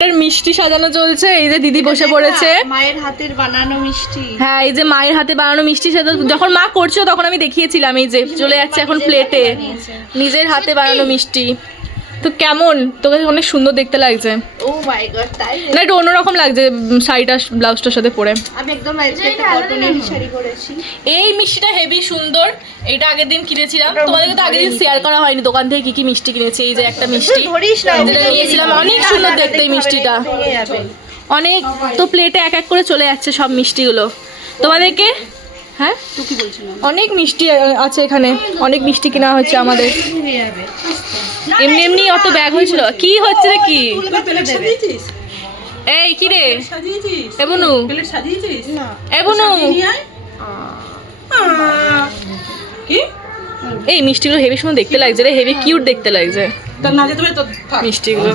মিষ্টি সাজানো চলছে, এই যে দিদি বসে পড়েছে, মায়ের হাতের বানানো মিষ্টি। হ্যাঁ এই যে মায়ের হাতে বানানো মিষ্টি, সেটা যখন মা করছো তখন আমি দেখিয়েছিলাম, এই যে চলে যাচ্ছে এখন প্লেটে নিজের হাতে বানানো মিষ্টি। তো কেমন, তোকে অনেক সুন্দর দেখতে লাগছে। ও মাই গড, তাই না একটু অন্যরকম লাগছে শাড়িটা ব্লাউজটার সাথে পরে। আমি একদম একটা কটনের শাড়ি পরেছি। এই মিষ্টিটা হেভি সুন্দর, এটা আগের দিন কিনেছিলাম, তোমাদেরকে তো আগের দিন শেয়ার করা হয়নি দোকান থেকে কি কি মিষ্টি কিনেছি। এই যে একটা মিষ্টি যেটা নিয়েছিলাম, অনেক সুন্দর দেখতে এই মিষ্টিটা, অনেক। তো প্লেটে এক এক করে চলে যাচ্ছে সব মিষ্টিগুলো তোমাদেরকে। হ্যাঁ অনেক মিষ্টি আছে এখানে, অনেক মিষ্টি কেনা হচ্ছে আমাদের। এমনি এমনি অত ব্যাগ হয়েছিল, কি হচ্ছে রে কি? এই কি রে এবনু, এবনু এই মিষ্টিগুলো হেভি সুন্দর দেখতে লাগছে রে, হেভি কিউট দেখতে লাগছে মিষ্টিগুলো,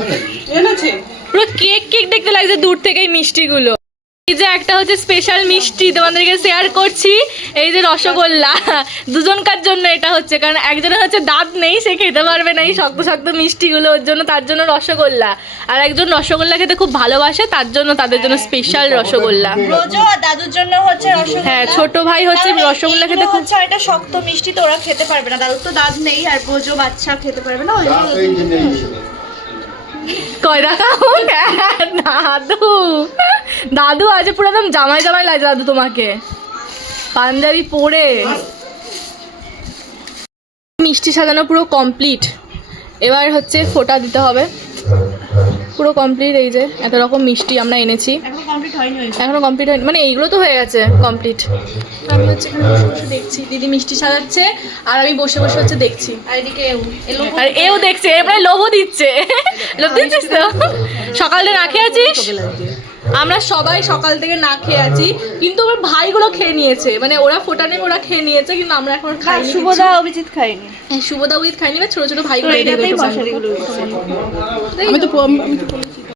পুরো কেক কেক দেখতে লাগছে দূর থেকে এই মিষ্টিগুলো। এই যে একটা হচ্ছে স্পেশাল মিষ্টি তোমাদেরকে শেয়ার করছি, এই যে রসগোল্লা, দুজনকার জন্য এটা হচ্ছে, কারণ একজনের হচ্ছে দাঁত নেই, সে খেতে পারবে না এই শক্ত শক্ত মিষ্টিগুলো, ওর জন্য তার জন্য রসগোল্লা, আর একজন রসগোল্লা খেতে খুব ভালোবাসে, তার জন্য তাদের জন্য স্পেশাল রসগোল্লা। রোজো আর দাদুর জন্য হচ্ছে রসগোল্লা। হ্যাঁ ছোট ভাই হচ্ছে রসগোল্লা খেতে খুব, হচ্ছে এটা শক্ত মিষ্টি, তো ওরা খেতে পারবে না, দাদুর তো দাঁত নেই, আর বোঝো বাচ্চা খেতে পারবে না, ওই জন্য কয়রা খাও দাদু, দাদু আছে পুরো একদম জামাই জামাই লাগছে দাদু তোমাকে পাঞ্জাবি পরে। মিষ্টি সাজানো পুরো কমপ্লিট, এবার হচ্ছে ফোঁটা দিতে হবে, পুরো কমপ্লিট। এই যে এত রকম মিষ্টি আমরা এনেছি, এখনো কমপ্লিট হয়নি, মানে এইগুলো তো হয়ে গেছে কমপ্লিট। আমি হচ্ছে এখানে বসে বসে দেখছি, দিদি মিষ্টি সাজাচ্ছে আর আমি বসে বসে হচ্ছে দেখছি, আর এও দেখছে, এবারে লোভও দিচ্ছে। লোভ দিচ্ছিস তো? সকাল থেকে না খেয়ে আছিস? আমরা সবাই সকাল থেকে না খেয়ে আছি, কিন্তু আমার ভাইগুলো খেয়ে নিয়েছে, মানে ওরা ফোটা নেই ওরা খেয়ে নিয়েছে, কিন্তু আমরা এখন খাইনি। শুভদা অভিজিৎ খাইনি, শুভদা উইথ খাইনি, ছোট ছোট ভাইগুলো এটাতেই মশারিগুলো। আমি তো